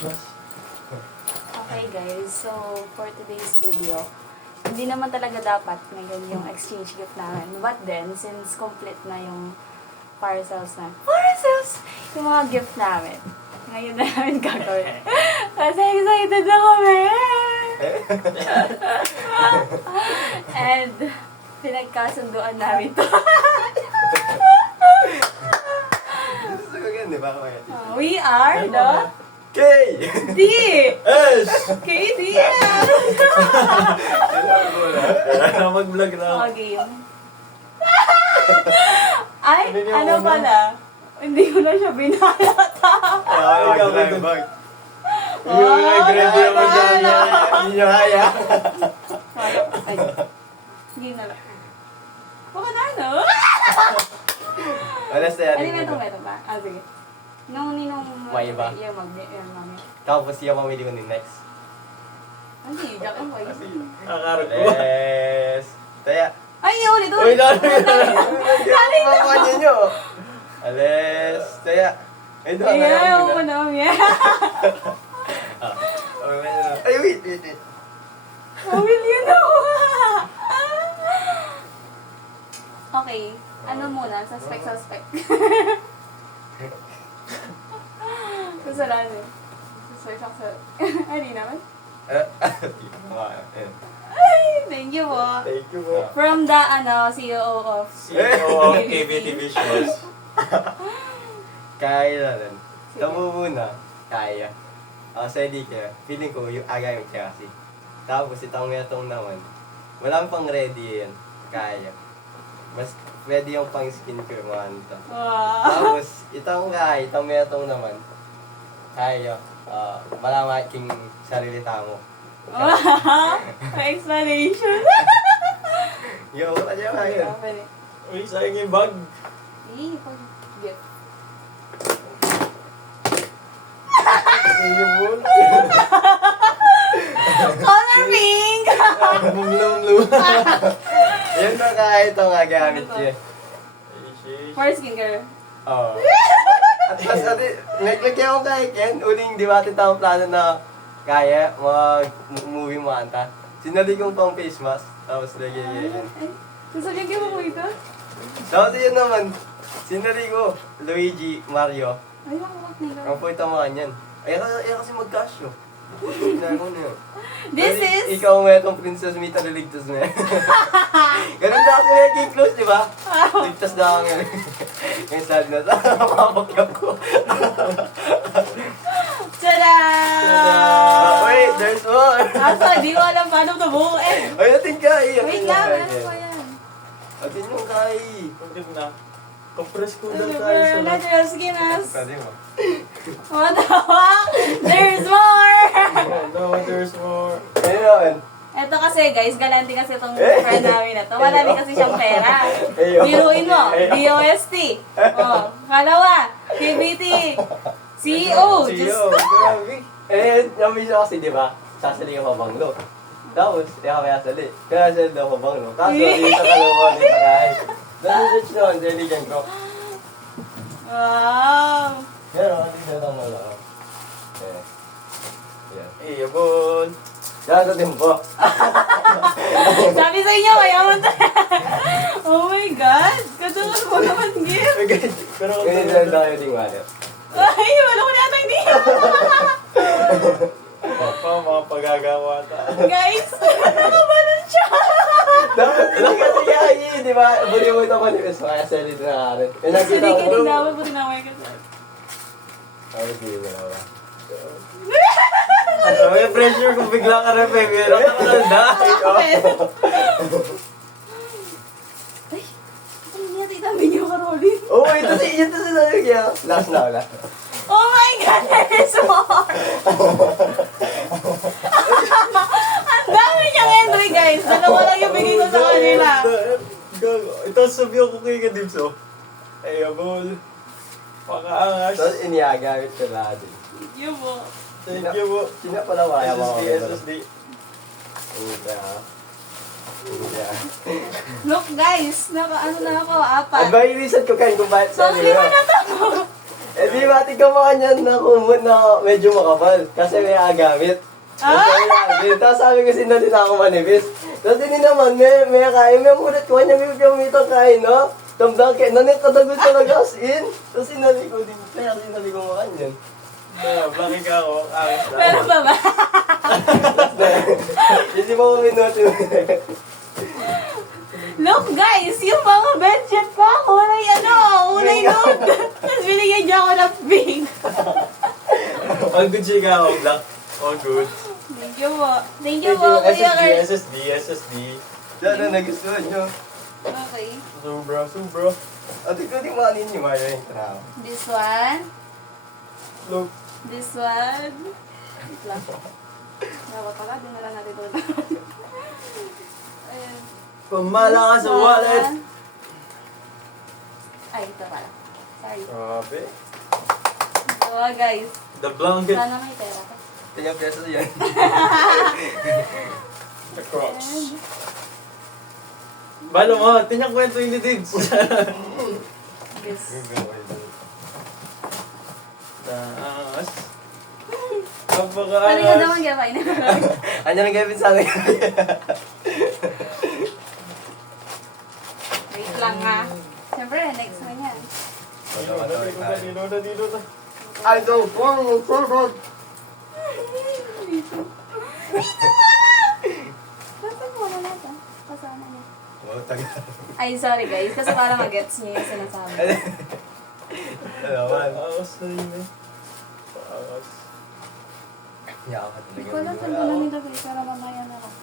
Okay guys, so for today's video, hindi naman talaga dapat ngayon yung exchange gift namin. But then, since complete na yung parcels, yung mga gift namin, ngayon na namin gagawin. Kasi excited na kami! And, pinagkasunduan namin to. Gusto ko ganun, di ba? We are the K! D! S! KD! Kailangan mag-vlog na. Oh, game. Ay, ano pala? Hindi ko na siya binalata. Ikaw na yung bag. Yung grade naman dyan. Hindi nyo kaya. Ay, hindi na lang. Baka na, no? Alas na yan. Ano meto ba? Ah, sige. Nung ninong... May iba? Yung mami. Tapos yung pamili ko ni Next. Hindi, Jack and Boy. Nakarag ko. Yes. Taya. Ay, ulit. Uy, dali. Papanyan nyo. Alas. Taya. Ay, doon. Ay, ako ko na, yeah. Ay, wait. Mawil yun ako. Okay. Ano muna? Suspect. Kasalanan. Suspect. Ay, di naman. Ay, thank you po. Thank you po. From the, CEO of... CEO of KBT Visuals. Kaya na rin. Tamo muna. Kaya. Sa hindi ka, feeling ko yung agay mo kasi. Tapos itong naman, wala pang ready yan. Kaya. Mas pwede yung pang skincare mga nito. Wow. Tapos itong naman, kaya. Malama aking sarili tamo. Wow. Explanation. Yo, wala niya kaya. Uy, sayang yung bag. Pag-gift. Yung bull. Color pink! Bumlum-lum. Yun na kaya itong gamit siya. For skincare. Oo. At mas naglagyan ko kay Ken, uling di ba tayong plano na kaya mag-movie mo anta. Sinali kong pang face mask, tapos lagyan yan. Sasabihin mo ito? Tapos yun naman, sinali ko, Luigi, Mario. Ay, makakak nila. Ang po itong mga yan. Ay kasi mag-cash yun. Ginagawa na yun. This Kasi is... ikaw mo itong Princess Mita Liligtas na yan. Ganun na kasi naging close, di ba? Ligtas na ako ngayon. Ngayon sad na ito. Mapapakyak ko. Tada! Wait, there's more. Asa, di ko alam paano ito buuin. Ay, atin ka eh. Wait lang, meron pa yan. Atin yung kay. Pagkat na. Compress ko daw tayo Super sa natural skin as... Pwede mo. What the fuck? There's more! No, there's more. Ayun naman. Ito kasi guys, galante kasi itong friend namin na to. Marami kasi siyang pera. Ayo. Biruin mo, DOST. Oh, kalawa, KBT. CEO. Just... Grabe. Eh, yung mismo kasi, di ba? Sasali ka pa banglo. Tapos, di ka kaya sali. Kaya sali daw pa banglo. Kaso, di sa kalawa, di sa kahit. Nasa-search naman, deligan ko. Wow. Pero, hindi na mo lang. Eh. Yan. Iyabon. Gago din po. Sabi sa inyo, mayaman tayo. Oh my God. Katukas mo naman gift. Pero kung Ganyan lang tayo ding wallet. Ay, wala ko na yata hindi. pa, mga pagagawa ta. Guys, nakabalon siya. Dapat, kasi kaya di ba? Buli mo ito manifest, kaya sali na rin. Eh, nakita Hindi ko. ka dapat po tinawag ka sa... Ay, hindi mo na ba? May pressure kung bigla ka rin, baby. Ano ka na na? Ay, ano niya titabi niyo ka, Rolly? Oo, ito si Lalagyan. Last na wala. Oh my God, there's more! Ang dami niyang entry, guys. Dalawa lang yung bigay ko sa kanila. Gago. Ito sabihan ko kay Kadibso. Iyabon. Pakaangas. Tapos iniagamit ko lahat. Thank you po. Thank you po. Sino pala kaya mo? SSD. Look, guys. Ano na ako, apat. Advice ko kayo kung bakit So, sa lima na to. Eh di mati ka mga niyan na kumot na medyo makapal. Kasi may agamit. Tapos sabi ko sinali na ako manibis. Tapos hindi naman, may kain. May mulit ko niya, may gamitang kain, no? Tamdang kain, nanit katagod talaga as in. Tapos sinali ko din. Kaya sinali ko mga niyan. Blacking ka ako. Ayos lang. Pero ba ba? Hindi mo ko minuto. Look guys, yung mga bedsheet pa, kulay nude. Tapos binigyan niya ako ng pink. All good siya ka ako, Black. All good. Thank you po. Thank you po, Kuya Kurt. SSD. Sana nagustuhan nyo. Okay. Sobra. Ate ko di mga ninyo, Mario yung trabaho. This one. Look. This one. Wait lang. Dapat pala, din na lang natin ito. Ayan. Pamala ka sa This wallet. one. Ay, ito pala. Sorry. Grabe. So, guys. The blanket. Sana may pera ka. 10 pesos yan. The crocs. And, Balo mo, tinyang kwento yung Dids. this. Taas. Ano ka Napakaangas. naman gawin? Ano nang gawin sa akin? Wait lang ha. Siyempre, next na yan. Dino na. I go forward. Bakit mo na natin? Kasama niya. Wow, tagal. Ay, sorry guys. Kasi parang magets niyo yung sinasabi. Ano man? Paangas na yun eh. Paangas. Yaka ka talaga. Hindi ko alam saan ko lang nilagay para mamaya na lang.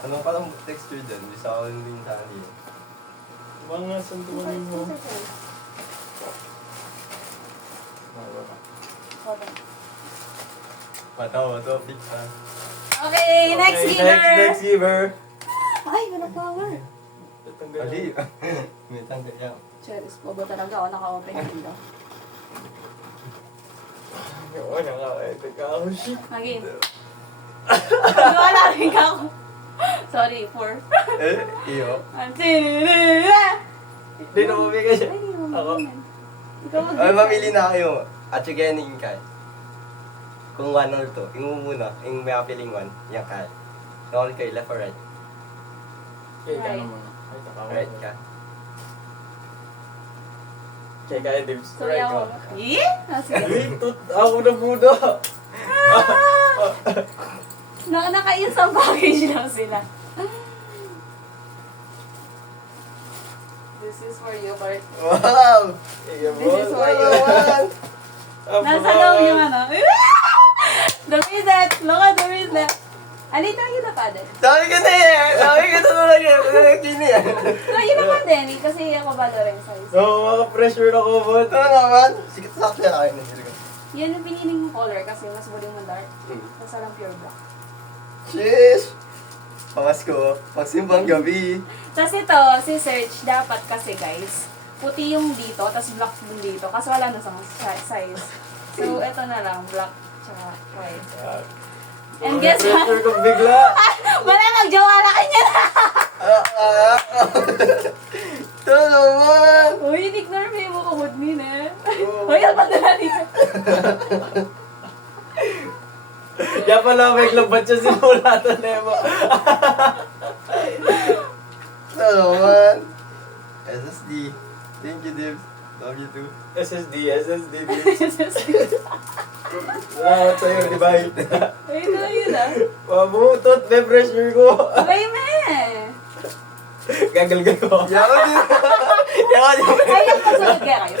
Ano palang texture dyan? Bisa ako din sa kanila. Mga santumanin mo. Matawa, topic pa. Okay, next giver! Next giver. Ay, wala power. Tatanggal Ali. yun. May tanggal yan. Cheris, bobo talaga ako naka-open dito. Oo, nakakaita ka ako shit. Again. Wala rin ka ako. Sorry, 4. Eh, iyo. Hindi na mabigay siya. Ay, hindi mo Ako. magaling. Ikaw mag- Ay, mamili na kayo. At yung ganing kay. Kung 1 or 2. Yung muna. Yung may appealing 1. Yung kay. Nakal kayo, left or right? Okay, ka Right. naman. Ay, takawa. Right ka. Okay, kaya Dibs. So, ako. Eh? Ah, sige. Ay, ako na muna. Naka-isang package lang sila. This is for you, Bart. Wow! Iya mo. This is for you. Ang Nasa baba. loob yung ano. The reset! Look at the reset! Alito yung napadin. Sabi ko na eh! Sabi ko na lang eh! Kini eh! So, yun naman din. Kasi ako balo rin size. No, maka-pressure ako mo. Ito naman! Sikit sa akin na kayo na. Yan yung piniling mo color kasi mas buling mo dark. Hmm. Tapos alam pure black. Shish! Pamasko, pagsimbang gabi. Tapos ito, si Search, dapat kasi guys, puti yung dito, tapos black din dito. Kasi wala na sa size. So, ito na lang, black tsaka white. And guess what? Pressure ko bigla. Wala magjawala kanya na! Ito naman! Uy, ignore mo yung mukha mo eh. Uy, ang padala dito. Yan pala, may labat siya simulatan na mo. Ito naman! SSD. Thank you, Dibs. Love you too. SSD, Dibs. Salamat sa'yo, di ba? Uy, ito yun ah. Mabutot, may pressure ko. Uy, me! Gagal ko. Yawa din! Yawa din! Ay, yung masunod kaya kayo.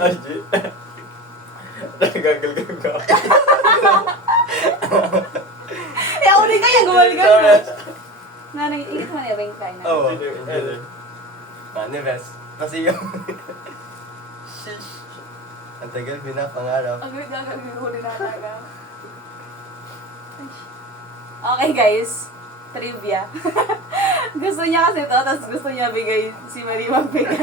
Ay, shit. Gagal ko. Eh, ako rin kaya, gumagal. Nanay, ingit mo na yung kain na. Oo. Manifest. Kasi yung... Shish. Ang tagal pinapangarap. Ang gagawin ko rin talaga. Okay guys, trivia. Gusto niya kasi ito, tapos gusto niya bigay si Marie magbigay.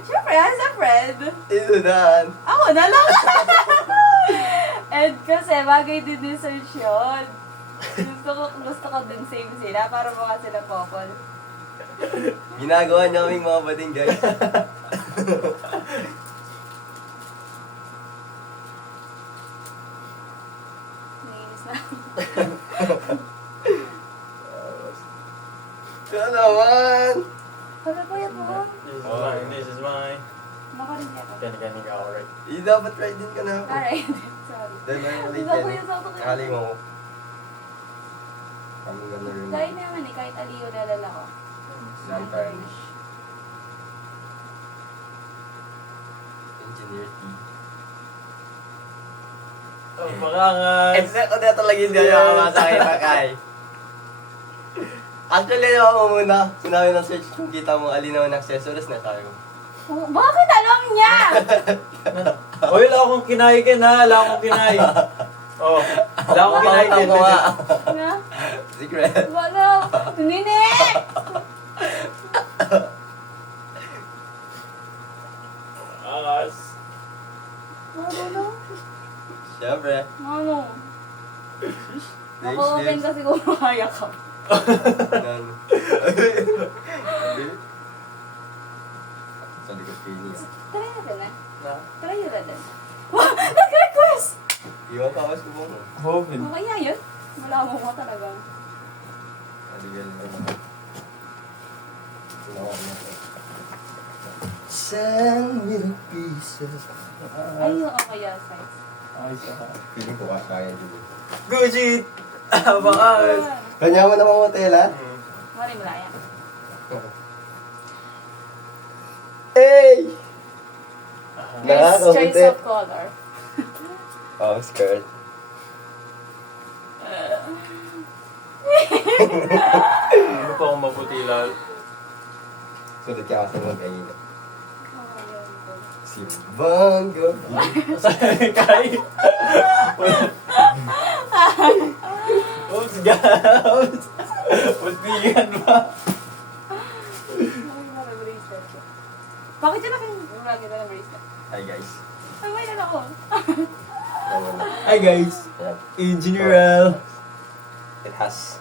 Siyempre, as a friend. Inunahan. Ako na lang. And kasi bagay din ni Search yun. Gusto ko din same sila para mukha sila popol. Ginagawa niya kaming mga bading guys. Nainis na. Ito naman! Pagkakuyat mo. This is mine, this is mine. Nakarin ka. Kani ka ako, right? Dapat ride din ka na ako. Alright. Sorry. Dahil ba yung ulit Pagkakuyat yan? ako. Nakali mo ko. I'm gonna remove. Kahit naman eh, kahit aliyo dalala ko. Sometimes. Engineer T. Oh, makangas. Exact ko na talaga hindi ako masakit Kay. Actually, ako muna. Sinabi ng search kung kita mo alin naman accessories na sabi ko. Oh, bakit alam niya? Oy, wala akong kinay ka na. Wala akong kinay. Oh, wala akong kinay ka. Ako nga. Na? Secret. Wala. Nini! Makangas. Ano? Siyempre. Ano? Naka-open kasi kung kaya ka. Nan. Sa likod kayo niya. Try natin na. Na? Try yun natin. Wow! Nag-request! Iwan ka kawas ko mo. Hoven. Okay nga yun. Wala mo mo talaga. Aligal na naman. Sinawa mo ito. Send me the pieces. Ay, yung okay yan, size. Ay, sa Feeling ko kaya dito. Gucci! Makangas. Kanya mo na mga hotel ha? Mali mo lang yan. Hey! Nice Nakakabuti. choice of color. Oh, skirt. Ano pa akong maputi lalo? Sunod ka kasi mag-ayun. Okay, yun. Si Bango. Saan kay? Oops, gabs! Putihan ba? Okay na, may bracelet ko. Bakit yun aking lagi na ng bracelet? Hi guys. Ay, may na ako. Nawala. Hi guys! Yan. Engineer. It has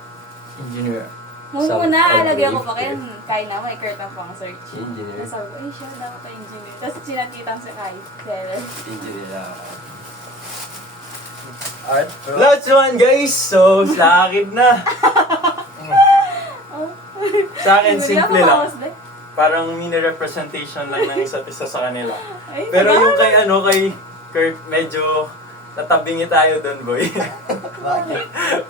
Engineer. Muna, lagyan ko pa kayo. Kaya na, may curtain pa ang search. engineer. Nasabi ko, ay siya, dapat pa engineer. Tapos sinakitang si Kai. Seller. Engineer. Art. Last one guys! So, sa akin na. Oh. Sa akin, simple lang. Hindi ako Parang mini representation lang ng isa't isa sa kanila. Ay, Pero tagal. yung kay Kurt, medyo natabingi tayo doon, boy. Bakit?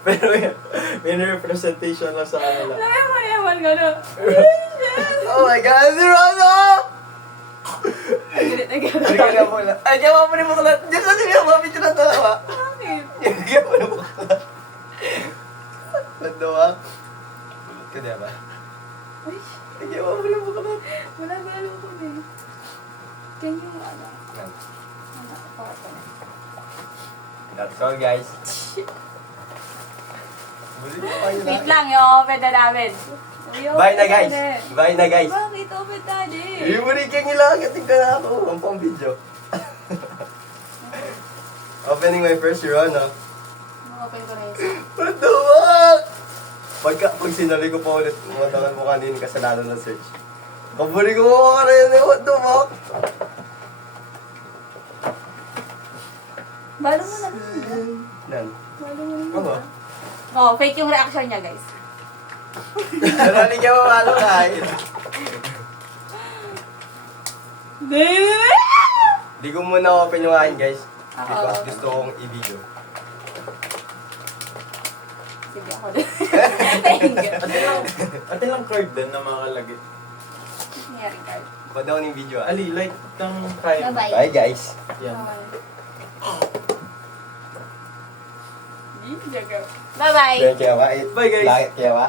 Pero yun, mini representation lang sa kanila. Nayaman ka na. Oh my God! Si Rono! Galit na galit. Bigyan na mo lang. Ay, gawa mo ni Buklat. Diyan sa niya, mapicture na dalawa. Bakit? Bigyan mo ni Buklat. Ba't daw? Bulot ka diba? Ay, Bigyan mo ni Buklat. wala ba alam ko na eh. Can you, ano, Yan. photo? That's all guys. Bulit pa kayo Wait na. lang, yung open na namin. Bye na guys. Bye na guys. Bakit open na din? Yung muli kang ilangat. Tignan na ako. Ang pang video. Opening my first run, no? Open ko na yung isa. What the fuck? Pag sinali ko pa ulit, matangal mo kanina kasalanan ng search. Pabuli ko mo ka rin eh, what the fuck? Balo mo na. Nan. Balo mo na. Ano ba? Oh, fake yung reaction niya, guys. Pero hindi ka mamalo kahit. Di ko muna open yung akin guys. Because gusto kong i-video. Sige, ako din. Thank you. Atin lang card din na makalagay. Nangyari card. Padaw ng video ah. Ali, light ng kaya. Bye-bye. Bye guys. Yan. Bye-bye. Kaya wa. Bye, guys. Langit kaya wa.